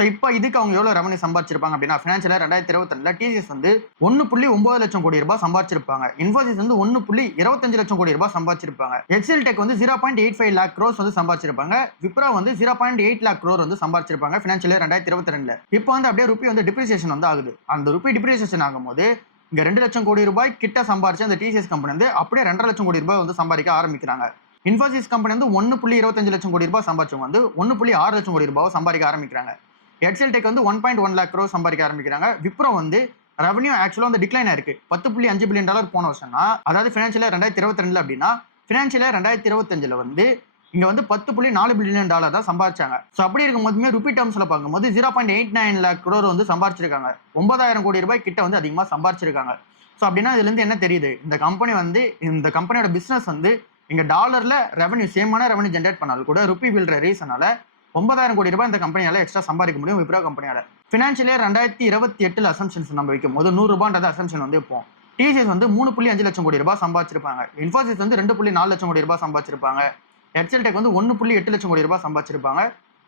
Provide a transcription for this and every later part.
So இப்போ இதுக்கு அவங்க எவ்வளோ ரெவன்யூ சம்பாதிச்சிருப்பாங்க அப்படின்னா ஃபினான்ஷியல் 2022 டிசிஎஸ் வந்து 1.9 லட்சம் கோடி ரூபாய் சம்பாதிச்சிருப்பாங்க. இன்ஃபோசிஸ் வந்து 1.25 லட்சம் கோடி ரூபாய் சம்பாதிச்சிருப்பாங்க. எக்ஸல் டெக் வந்து 0.85 லேக் க்ரோர்ஸ் வந்து சம்பாதிச்சிருப்பாங்க. விப்ரோ வந்து 0.8 லேக் க்ரோர் வந்து சம்பாதிச்சிருப்பாங்க ஃபினான்ஷியல் 2022. இப்போ வந்து அப்படியே ருப்பி வந்து டிப்ரிசியேஷன் வந்து ஆகுது. அந்த ருப்பி டிப்ரிசியேஷன் ஆகும்போது இங்க 2 லட்சம் கோடி ரூபாய் கிட்ட சம்பாதிச்ச அந்த டிசிஎஸ் கம்பெனி வந்து அப்படியே 2.5 லட்சம் கோடி ரூபாய் வந்து சம்பாதிக்க ஆரம்பிக்கிறாங்க. இன்ஃபோசிஸ் கம்பெனி வந்து 1.25 லட்சம் கோடி ரூபாய் சம்பாதிச்சவங்க வந்து 1.6 லட்சம் கோடி ரூபாய் சம்பாதிக்க ஆரம்பிக்கிறாங்க. எக்ஸல் டெக் வந்து 1.1 லேக் க்ரோர் சம்பாதிக்க ஆரம்பிக்கிறாங்க. விப்ரோ வந்து ரெவன்யூ ஆக்சுவலா வந்து டிக்ளைன் ஆயிருக்கு. $10.5 பில்லியன் போன வருஷம்னா, அதாவது ஃபினான்ஷியல் 2022 அப்படின்னா ஃபினான்ஷியல் 2025 வந்து இங்க வந்து $10.4 பில்லியன் தான் சம்பாதிச்சாங்க. ஸோ அப்படி இருக்கும்போதுமே ருப்பி டேர்ம்ஸ்ல பார்க்கும்போது 0.89 லேக் க்ரோர் வந்து சம்பாதிச்சிருக்காங்க. 9,000 கோடி ரூபாய் கிட்ட வந்து அதிகமா சம்பாதிச்சிருக்காங்க. ஸோ அப்படின்னா இதுல இருந்து என்ன தெரியுது, இந்த கம்பெனியோட பிசினஸ் வந்து இங்க டாலர்ல ரெவன்யூ சேமான ரெவன்யூ ஜென்ரேட் பண்ணாலும் கூட ருப்பி விழுற ரீசனால 9,000 கோடி ரூபாய் இந்த கம்பெனியால எக்ஸ்ட்ரா சம்பாதிக்க முடியும் விப்ரோ கம்பெனியால. ஃபினான்ஷியல் 2028 அசம்ஷன்ஸ் நம்ம வைக்கும் போது 100 ரூபாய்ன்றது அசம்ஷன் வந்து இப்போ டிசிஎஸ் வந்து 3.5 லட்சம் கோடி ரூபாய் சம்பாதிச்சிருப்பாங்க. இன்ஃபோசிஸ் வந்து 2.4 லட்சம் கோடி ரூபாய் சம்பாதிச்சிருப்பாங்க. எக்ஸல் டெக் வந்து 1.8 லட்சம் கோடி ரூபாய் சம்பாதிச்சிருப்பாங்க.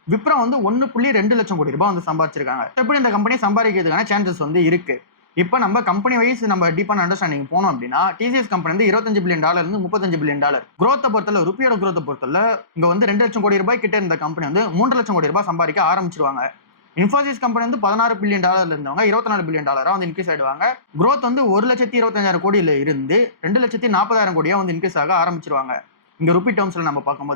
விப்ரோ வந்து 1.2 லட்சம் கோடி ரூபாய் வந்து சம்பாதிச்சிருக்காங்க. எப்படி இந்த கம்பெனி சம்பாதிக்கிறதுக்கான சான்சஸ் வந்து இருக்கு. இப்போ நம்ம கம்பெனி வைஸ் நம்ம டீப்பான அண்டர்ஸ்டாண்டிங் போனோம் அப்படின்னா டிசிஎஸ் கம்பெனி வந்து $25 பில்லியன் இருந்து $35 பில்லியன் குரோத்தை பொறுத்தல ருப்பியோட குரோத்தை பொறுத்தல இங்க வந்து 2 லட்சம் கோடி ரூபாய் கிட்ட இருந்த கம்பெனி வந்து 3 லட்சம் கோடி ரூபாய் சம்பாதிக்க ஆரம்பிச்சிருவாங்க. இன்ஃபோசிஸ் கம்பெனி வந்து $16 பில்லியன் இருந்தவங்க $24 பில்லியன் வந்து இன்க்ரீஸ் ஆயிடுவாங்க. குரோத் வந்து 1,25,000 கோடியில இருந்து 2,40,000 கோடியா வந்து இன்க்ரீஸ் ஆக ஆரம்பிச்சிருவாங்க. இங்க ருப்பி டேர்ம்ஸ்ல நம்ம பார்க்கும்போது